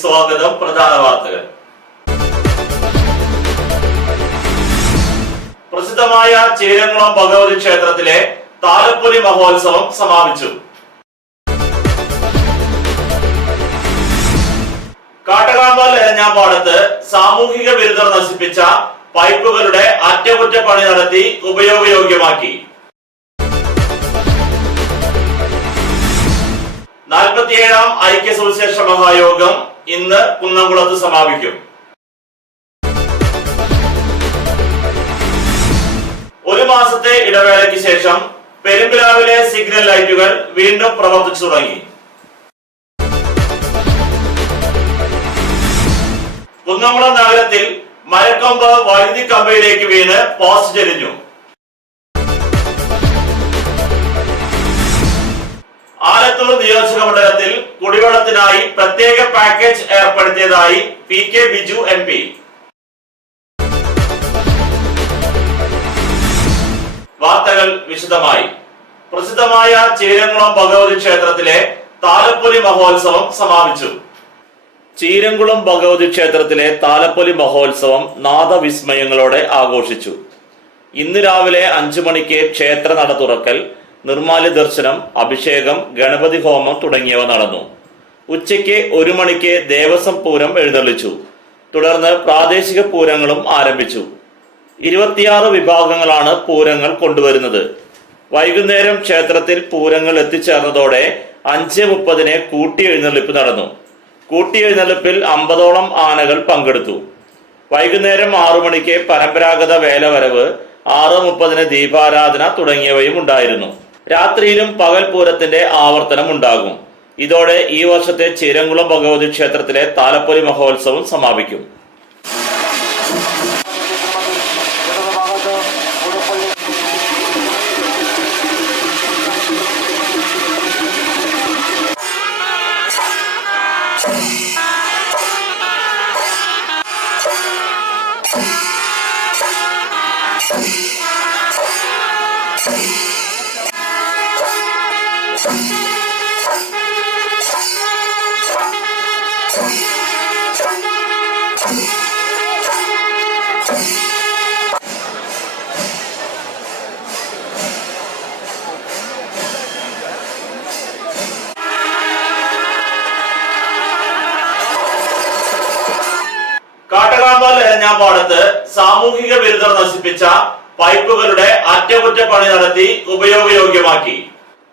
സ്വാഗതം. പ്രധാന വാർത്തകൾ. പ്രസിദ്ധമായ ചീരംകുളം ഭഗവതി ക്ഷേത്രത്തിലെ താലപ്പൊലി മഹോത്സവം സമാപിച്ചു. കാട്ടകാമ്പാൽ എരഞ്ഞാമ്പാടത്ത് സാമൂഹിക വിരുദ്ധർ നശിപ്പിച്ച പൈപ്പുകളുടെ അറ്റകുറ്റപ്പണി നടത്തി ഉപയോഗയോഗ്യമാക്കി. 47-ാം ഐക്യസുവിശേഷ മഹായോഗം ഇന്ന് കുന്നംകുളത്ത് സമാപിക്കും. ഒരു മാസത്തെ ഇടവേളയ്ക്ക് ശേഷം പെരുമ്പിലാവിലെ സിഗ്നൽ ലൈറ്റുകൾ വീണ്ടും പ്രവർത്തിച്ചു തുടങ്ങി. കുന്നംകുളം നഗരത്തിൽ മരക്കൊമ്പ് വൈദ്യുതി കമ്പിയിലേക്ക് വീണ് പോസ്റ്റ് ചെരിഞ്ഞു. ആലത്തൂർ നിയോജക മണ്ഡലത്തിൽ കുടിവെള്ളത്തിനായി പ്രത്യേക പാക്കേജ് ഏർപ്പെടുത്തിയതായി പി.കെ. ബിജു MP. വാർത്തകൾ വിശദമായി. പ്രസിദ്ധമായ ചീരംകുളം ഭഗവതി ക്ഷേത്രത്തിലെ താലപ്പൊലി മഹോത്സവം സമാപിച്ചു. ചീരംകുളം ഭഗവതി ക്ഷേത്രത്തിലെ താലപ്പൊലി മഹോത്സവം നാദവിസ്മയങ്ങളോടെ ആഘോഷിച്ചു. ഇന്ന് രാവിലെ 5 മണിക്ക് ക്ഷേത്ര നട തുറക്കൽ, നിർമ്മാല്യ ദർശനം, അഭിഷേകം, ഗണപതി ഹോമം തുടങ്ങിയവ നടന്നു. ഉച്ചയ്ക്ക് 1 മണിക്ക് ദേവസ്വം പൂരം എഴുന്നള്ളിച്ചു. തുടർന്ന് പ്രാദേശിക പൂരങ്ങളും ആരംഭിച്ചു. 26 വിഭാഗങ്ങളാണ് പൂരങ്ങൾ കൊണ്ടുവരുന്നത്. വൈകുന്നേരം ക്ഷേത്രത്തിൽ പൂരങ്ങൾ എത്തിച്ചേർന്നതോടെ 5:30 കൂട്ടിയെഴുന്നള്ളിപ്പ് നടന്നു. കൂട്ടിയെഴുന്നള്ളിപ്പിൽ 50ഓളം ആനകൾ പങ്കെടുത്തു. വൈകുന്നേരം 6 മണിക്ക് പരമ്പരാഗത വേലവരവ്, 6:30 ദീപാരാധന തുടങ്ങിയവയും ഉണ്ടായിരുന്നു. രാത്രിയിലും പകൽ പൂരത്തിന്റെ ആവർത്തനം ഉണ്ടാകും. ഇതോടെ ഈ വർഷത്തെ ചീരംകുളം ഭഗവതി ക്ഷേത്രത്തിലെ താലപ്പൊലി മഹോത്സവം സമാപിക്കും. കാട്ടകാമ്പാൽ എരഞ്ഞാമ്പാടത്ത് സാമൂഹിക വിരുദ്ധർ നശിപ്പിച്ച പൈപ്പുകളുടെ അറ്റകുറ്റപ്പണി നടത്തി ഉപയോഗയോഗ്യമാക്കി.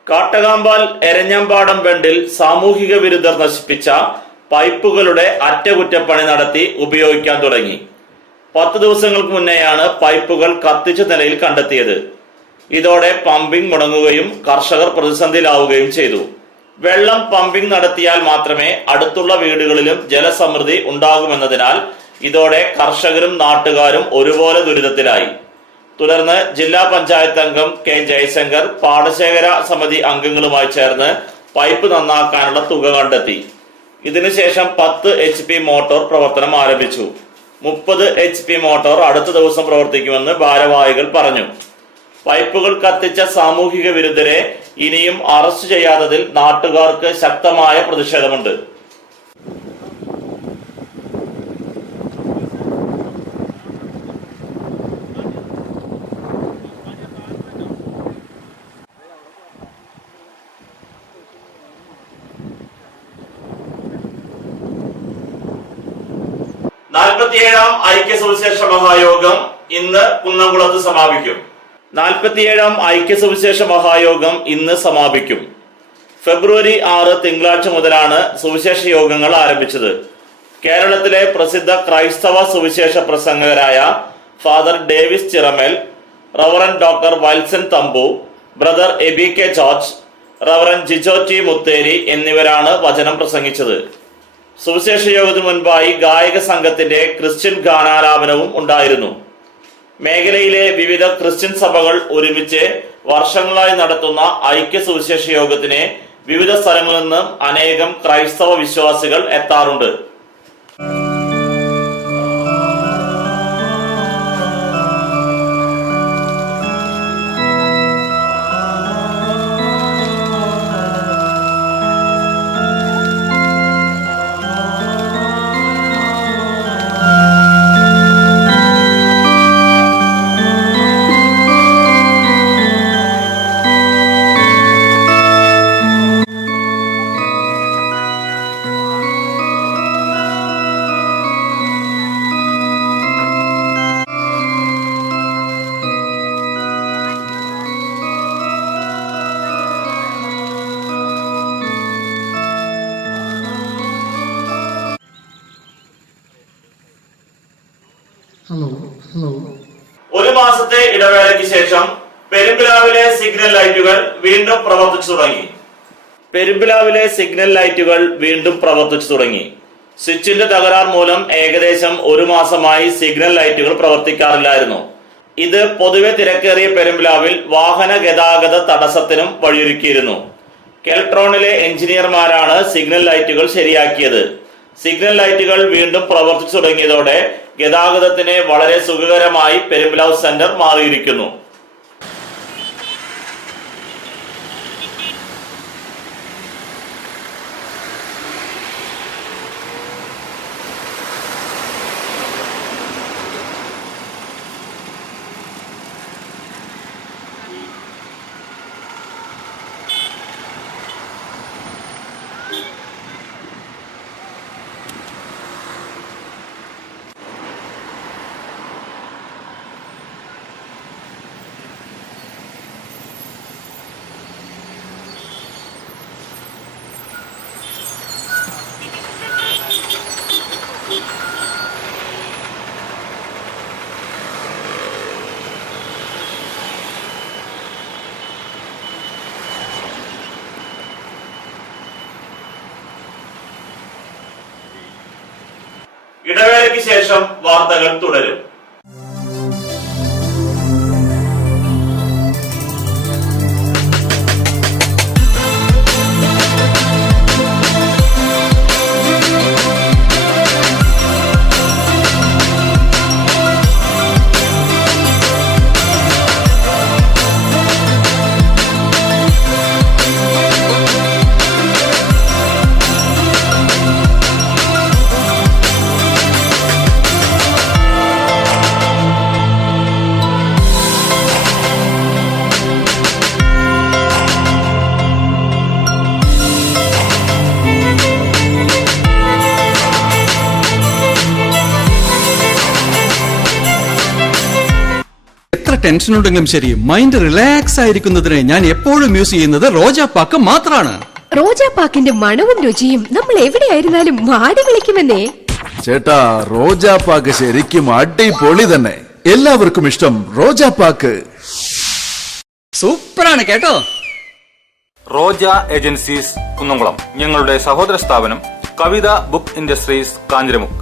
കാട്ടകാമ്പാൽ എരഞ്ഞാമ്പാടം ബണ്ടിൽ സാമൂഹിക വിരുദ്ധർ നശിപ്പിച്ച പൈപ്പുകളുടെ അറ്റകുറ്റപ്പണി നടത്തി ഉപയോഗിക്കാൻ തുടങ്ങി. 10 ദിവസങ്ങൾക്ക് മുന്നെയാണ് പൈപ്പുകൾ കത്തിച്ച നിലയിൽ കണ്ടെത്തിയത്. ഇതോടെ പമ്പിംഗ് മുടങ്ങുകയും കർഷകർ പ്രതിസന്ധിയിലാവുകയും ചെയ്തു. വെള്ളം പമ്പിംഗ് നടത്തിയാൽ മാത്രമേ അടുത്തുള്ള വീടുകളിലും ജലസമൃദ്ധി ഉണ്ടാകുമെന്നതിനാൽ ഇതോടെ കർഷകരും നാട്ടുകാരും ഒരുപോലെ ദുരിതത്തിലായി. തുടർന്ന് ജില്ലാ പഞ്ചായത്ത് അംഗം കെ ജയശങ്കർ പാടശേഖര സമിതി അംഗങ്ങളുമായി ചേർന്ന് പൈപ്പ് നന്നാക്കാനുള്ള തുക കണ്ടെത്തി. ഇതിനുശേഷം 10 HP മോട്ടോർ പ്രവർത്തനം ആരംഭിച്ചു. 30 HP മോട്ടോർ അടുത്ത ദിവസം പ്രവർത്തിക്കുമെന്ന് ഭാരവാഹികൾ പറഞ്ഞു. പൈപ്പുകൾ കത്തിച്ച സാമൂഹിക വിരുദ്ധരെ ഇനിയും അറസ്റ്റ് ചെയ്യാത്തതിൽ നാട്ടുകാർക്ക് ശക്തമായ പ്രതിഷേധമുണ്ട്. ാം ഐക്യസുവിശേഷ മഹായോഗം ഇന്ന് കുന്നംകുളത്ത് സമാപിക്കും. 47-ാം ഐക്യസുവിശേഷ മഹായോഗം ഇന്ന് സമാപിക്കും. ഫെബ്രുവരി 6 തിങ്കളാഴ്ച മുതലാണ് സുവിശേഷ യോഗങ്ങൾ ആരംഭിച്ചത്. കേരളത്തിലെ പ്രസിദ്ധ ക്രൈസ്തവ സുവിശേഷ പ്രസംഗകരായ father Davis Chiramel, reverend doctor Valsan Thampu, brother Abey K George, reverend Jijo T Mutheri എന്നിവരാണ് വചനം പ്രസംഗിച്ചത്. സുവിശേഷ യോഗത്തിന് മുൻപായി ഗായക സംഘത്തിന്റെ ക്രിസ്ത്യൻ ഗാനാലാപനവും ഉണ്ടായിരുന്നു. മേഖലയിലെ വിവിധ ക്രിസ്ത്യൻ സഭകൾ ഒരുമിച്ച് വർഷങ്ങളായി നടത്തുന്ന ഐക്യ സുവിശേഷ യോഗത്തിന് വിവിധ സ്ഥലങ്ങളിൽ നിന്നും അനേകം ക്രൈസ്തവ വിശ്വാസികൾ എത്താറുണ്ട്. മാസത്തെ ഇടവേളയ്ക്ക് ശേഷം പെരുമ്പിലാവിലെ സിഗ്നൽ ലൈറ്റുകൾ വീണ്ടും പ്രവർത്തിച്ചു തുടങ്ങി. സ്വിച്ചിന്റെ തകരാർ മൂലം ഏകദേശം ഒരു മാസമായി സിഗ്നൽ ലൈറ്റുകൾ പ്രവർത്തിക്കാറില്ലായിരുന്നു. ഇത് പൊതുവെ തിരക്കേറിയ പെരുമ്പിലാവിൽ വാഹന ഗതാഗത തടസ്സത്തിനും വഴിയൊരുക്കിയിരുന്നു. കെൽട്രോണിലെ എഞ്ചിനീയർമാരാണ് സിഗ്നൽ ലൈറ്റുകൾ ശരിയാക്കിയത്. സിഗ്നൽ ലൈറ്റുകൾ വീണ്ടും പ്രവർത്തിച്ചു തുടങ്ങിയതോടെ ഗതാഗതത്തിന് വളരെ സുഖകരമായി പെരുമ്പിലാവ് സെന്റർ മാറിയിരിക്കുന്നു. ഇടവേളയ്ക്ക് ശേഷം വാർത്തകൾ തുടരും. ടെൻഷൻ ഉണ്ടെങ്കിലും ശരി, മൈൻഡ് റിലാക്സ് ആയിരിക്കുന്നതിന് ഞാൻ എപ്പോഴും യൂസ് ചെയ്യുന്നത് റോജാപ്പാക്ക് മാത്രമാണ്. റോജാപ്പാക്കിന്റെ മണവും രുചിയും നമ്മൾ എവിടെയായിരുന്നാലും മാടി വിളിക്കുമെന്നേ. ചേട്ടാ, റോജാപ്പാക്ക് ശരിക്കും അടിപൊളി തന്നെ. എല്ലാവർക്കും ഇഷ്ടം റോജാപ്പാക്ക്. സൂപ്പറാണ് കേട്ടോ. റോജ ഏജൻസീസ് കുന്നംകുളം, ഞങ്ങളുടെ സഹോദര സ്ഥാപനം Kavitha book industries Kanjiramukku.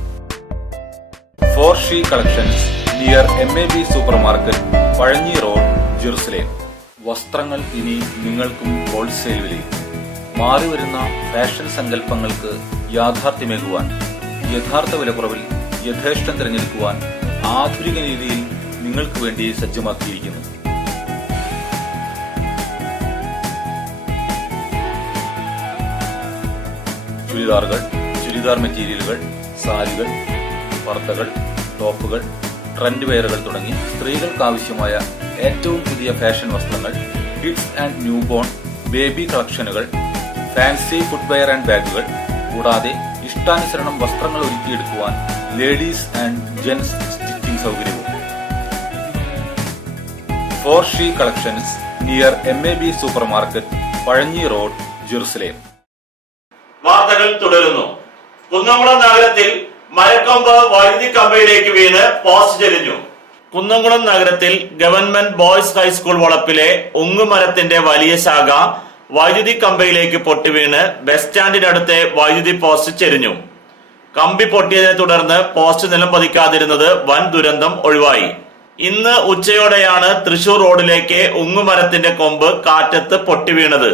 For she collections near MAB super market, Pazhanji road, Jerusalem. വസ്ത്രങ്ങൾ ഇനി നിങ്ങൾക്കും ഹോൾസെയിൽ വിലയിൽ. മാറിവരുന്ന ഫാഷൻ സങ്കല്പങ്ങൾക്ക് യാഥാർത്ഥ്യമേകുവാൻ, യഥാർത്ഥ വിലക്കുറവിൽ യഥേഷ്ടം തിരഞ്ഞെടുക്കുവാൻ ആധുനിക രീതിയിൽ നിങ്ങൾക്ക് വേണ്ടി സജ്ജമാക്കിയിരിക്കുന്നു. ചുരിദാറുകൾ, ചുരിദാർ മെറ്റീരിയലുകൾ, സാരികൾ, പർദ്ദകൾ, ടോപ്പുകൾ, ട്രെൻഡ് വെയറുകൾ തുടങ്ങി സ്ത്രീകൾക്ക് ആവശ്യമായ ഏറ്റവും പുതിയ ഫാഷൻ വസ്ത്രങ്ങൾ, kids and new born, baby കളക്ഷനുകൾ, ഫാൻസി ഫുട്വെയർ ആൻഡ് ബാഗുകൾ, കൂടാതെ ഇഷ്ടാനുസരണം വസ്ത്രങ്ങൾ ഒരുക്കിയെടുക്കുവാൻ ലേഡീസ് ആൻഡ് ജെന്റ്സ് സ്റ്റിച്ചിങ് സൗകര്യവും. For she collections near MAB super market, Pazhanji road, Jerusalem. വാർത്തകൾ തുടരുന്നു. കുന്നംകുളം നഗരത്തിൽ മരക്കൊമ്പ് വൈദ്യുതി കമ്പിയിലേക്ക് വീണ് പോസ്റ്റ് ചെരിഞ്ഞു. കുന്നംകുളം നഗരത്തിൽ ഗവൺമെന്റ് ബോയ്സ് ഹൈസ്കൂൾ വളപ്പിലെ ഉങ്ങുമരത്തിന്റെ വലിയ ശാഖ വൈദ്യുതി കമ്പിയിലേക്ക് പൊട്ടിവീണ് ബസ് സ്റ്റാൻഡിനടുത്തെ വൈദ്യുതി പോസ്റ്റ് ചെരിഞ്ഞു. കമ്പി പൊട്ടിയതിനെ തുടർന്ന് പോസ്റ്റ് നിലം പതിക്കാതിരുന്നത് വൻ ദുരന്തം ഒഴിവായി. ഇന്ന് ഉച്ചയോടെയാണ് തൃശൂർ റോഡിലേക്ക് ഉങ്ങുമരത്തിന്റെ കൊമ്പ് കാറ്റത്ത് പൊട്ടിവീണത്.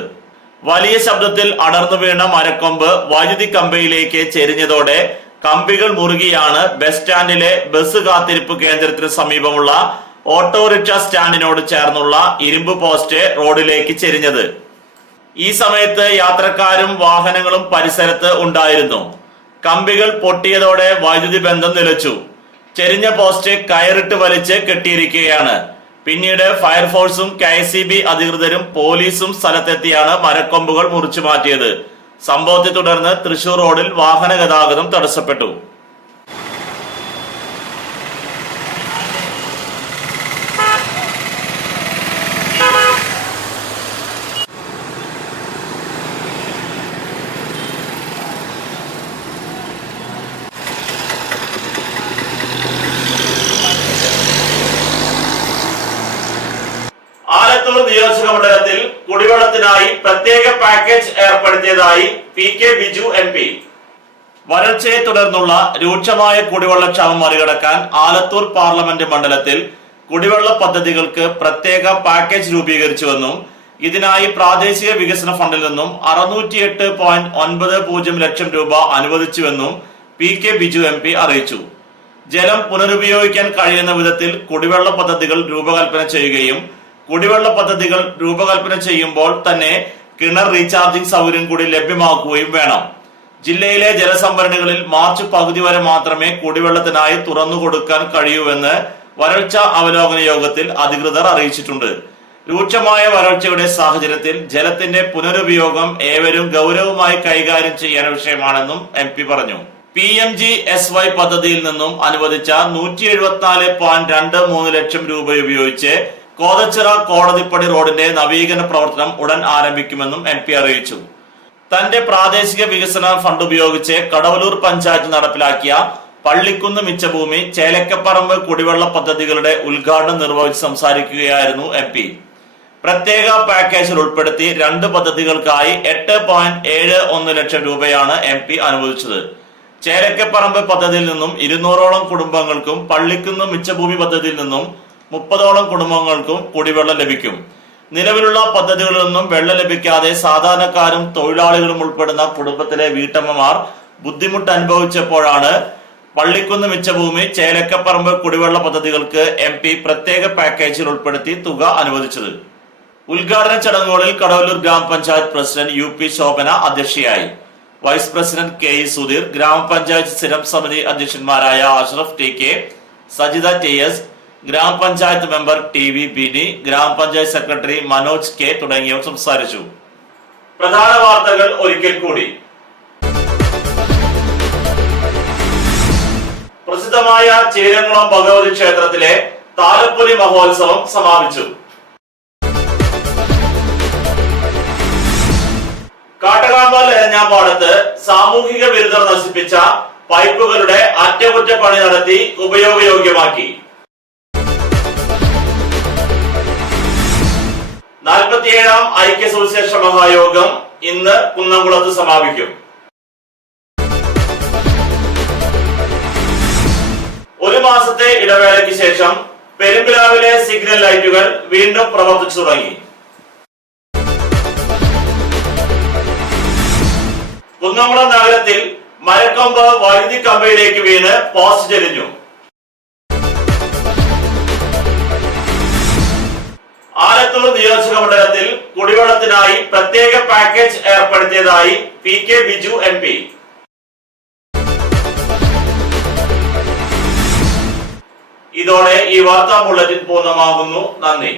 വലിയ ശബ്ദത്തിൽ അടർന്നു വീണ മരക്കൊമ്പ് വൈദ്യുതി കമ്പിയിലേക്ക് ചെരിഞ്ഞതോടെ കമ്പികൾ മുറുകിയാണ് ബസ് സ്റ്റാൻഡിലെ ബസ് കാത്തിരിപ്പ് കേന്ദ്രത്തിന് സമീപമുള്ള ഓട്ടോറിക്ഷ സ്റ്റാൻഡിനോട് ചേർന്നുള്ള ഇരുമ്പ് പോസ്റ്റ് റോഡിലേക്ക് ചെരിഞ്ഞത്. ഈ സമയത്ത് യാത്രക്കാരും വാഹനങ്ങളും പരിസരത്ത് ഉണ്ടായിരുന്നു. കമ്പികൾ പൊട്ടിയതോടെ വൈദ്യുതി ബന്ധം നിലച്ചു. ചെരിഞ്ഞ പോസ്റ്റ് കയറിട്ട് വലിച്ച് കെട്ടിയിരിക്കുകയാണ്. പിന്നീട് ഫയർഫോഴ്സും KSEB അധികൃതരും പോലീസും സ്ഥലത്തെത്തിയാണ് മരക്കൊമ്പുകൾ മുറിച്ചു മാറ്റിയത്. സംഭവത്തെ തുടർന്ന് തൃശൂർ റോഡിൽ വാഹന ഗതാഗതം തടസ്സപ്പെട്ടു. ആലത്തൂർ നിയോജക മണ്ഡലത്തിൽ കുടിവെള്ളത്തിനായി പ്രത്യേക പാക്കേജ് ഏർപ്പെടുത്തിയതായി PK ബിജു MP. വരൾച്ചയെ തുടർന്നുള്ള രൂക്ഷമായ കുടിവെള്ളക്ഷാമം മറികടക്കാൻ ആലത്തൂർ പാർലമെന്റ് മണ്ഡലത്തിൽ കുടിവെള്ള പദ്ധതികൾക്ക് പ്രത്യേക പാക്കേജ് രൂപീകരിച്ചുവെന്നും ഇതിനായി പ്രാദേശിക വികസന ഫണ്ടിൽ നിന്നും 608.90 ലക്ഷം രൂപ അനുവദിച്ചുവെന്നും PK ബിജു MP അറിയിച്ചു. ജലം പുനരുപയോഗിക്കാൻ കഴിയുന്ന വിധത്തിൽ കുടിവെള്ള പദ്ധതികൾ രൂപകൽപ്പന ചെയ്യുകയും കുടിവെള്ള പദ്ധതികൾ രൂപകൽപ്പന ചെയ്യുമ്പോൾ തന്നെ കിണർ റീചാർജിംഗ് സൗകര്യം കൂടി ലഭ്യമാക്കുകയും വേണം. ജില്ലയിലെ ജലസംഭരണികളിൽ മാർച്ച് പകുതി വരെ മാത്രമേ കുടിവെള്ളത്തിനായി തുറന്നുകൊടുക്കാൻ കഴിയൂവെന്ന് വരൾച്ച അവലോകന യോഗത്തിൽ അധികൃതർ അറിയിച്ചിട്ടുണ്ട്. രൂക്ഷമായ വരൾച്ചയുടെ സാഹചര്യത്തിൽ ജലത്തിന്റെ പുനരുപയോഗം ഏവരും ഗൗരവമായി കൈകാര്യം ചെയ്യേണ്ട വിഷയമാണെന്നും MP പറഞ്ഞു. PMGSY പദ്ധതിയിൽ നിന്നും അനുവദിച്ച 174.23 ലക്ഷം രൂപ ഉപയോഗിച്ച് കോതച്ചിറ കോടതിപ്പടി റോഡിന്റെ നവീകരണ പ്രവർത്തനം ഉടൻ ആരംഭിക്കുമെന്നും MP അറിയിച്ചു. തന്റെ പ്രാദേശിക വികസന ഫണ്ട് ഉപയോഗിച്ച് കടവലൂർ പഞ്ചായത്ത് നടപ്പിലാക്കിയ പള്ളിക്കുന്ന് മിച്ചഭൂമി ചേലക്കപ്പറമ്പ് കുടിവെള്ള പദ്ധതികളുടെ ഉദ്ഘാടനം നിർവഹിച്ച് സംസാരിക്കുകയായിരുന്നു MP. പ്രത്യേക പാക്കേജിൽ ഉൾപ്പെടുത്തി 2 പദ്ധതികൾക്കായി 8.71 ലക്ഷം രൂപയാണ് MP അനുവദിച്ചത്. ചേലക്കപ്പറമ്പ് പദ്ധതിയിൽ നിന്നും 200ഓളം കുടുംബങ്ങൾക്കും പള്ളിക്കുന്ന് മിച്ചഭൂമി പദ്ധതിയിൽ നിന്നും 30ഓളം കുടുംബങ്ങൾക്കും കുടിവെള്ളം ലഭിക്കും. നിലവിലുള്ള പദ്ധതികളിൽ നിന്നും വെള്ളം ലഭിക്കാതെ സാധാരണക്കാരും തൊഴിലാളികളും ഉൾപ്പെടുന്ന കുടുംബത്തിലെ വീട്ടമ്മമാർ ബുദ്ധിമുട്ട് അനുഭവിച്ചപ്പോഴാണ് പള്ളിക്കുന്ന് മിച്ചഭൂമി ചേലക്കപ്പറമ്പ് കുടിവെള്ള പദ്ധതികൾക്ക് MP പ്രത്യേക പാക്കേജിൽ ഉൾപ്പെടുത്തി തുക അനുവദിച്ചത്. ഉദ്ഘാടന ചടങ്ങുകളിൽ കടവല്ലൂർ ഗ്രാമപഞ്ചായത്ത് പ്രസിഡന്റ് UP ശോഭന അധ്യക്ഷയായി. വൈസ് പ്രസിഡന്റ് KE സുധീർ, ഗ്രാമപഞ്ചായത്ത് സ്ഥിരം സമിതി അധ്യക്ഷന്മാരായ അഷ്റഫ് TK, സജിത TS, ഗ്രാമപഞ്ചായത്ത് മെമ്പർ TV ബിനി, ഗ്രാമപഞ്ചായത്ത് സെക്രട്ടറി മനോജ് K തുടങ്ങിയവർ സംസാരിച്ചു. പ്രധാന വാർത്തകൾ ഒരിക്കൽ കൂടി. പ്രസിദ്ധമായ ചീരംകുളം ഭഗവതി ക്ഷേത്രത്തിലെ താലപ്പൊലി മഹോത്സവം സമാപിച്ചു. കാട്ടകാമ്പാൽ എരഞ്ഞാമ്പാടത്ത് സാമൂഹിക വിരുദ്ധർ നശിപ്പിച്ച പൈപ്പുകളുടെ അറ്റകുറ്റപ്പണി നടത്തി ഉപയോഗയോഗ്യമാക്കി. 47ാം ഐക്യസുവിശേഷ മഹായോഗം ഇന്ന് കുന്നംകുളത്ത് സമാപിക്കും. ഒരു മാസത്തെ ഇടവേളയ്ക്ക് ശേഷം പെരുമ്പിലാവിലെ സിഗ്നൽ ലൈറ്റുകൾ വീണ്ടും പ്രവർത്തിച്ചു തുടങ്ങി. കുന്നംകുളം നഗരത്തിൽ മരക്കൊമ്പ് വൈദ്യുതി കമ്പിയിലേക്ക് വീണ് പോസ്റ്റ് ചെരിഞ്ഞു. ആലത്തൂർ നിയോജക മണ്ഡലത്തിൽ കുടിവെള്ളത്തിനായി പ്രത്യേക പാക്കേജ് ഏർപ്പെടുത്തിയതായി PK ബിജു MP. ഇതോടെ ഈ വാർത്താ ബുള്ളറ്റിൻ പൂർണ്ണമാകുന്നു. നന്ദി.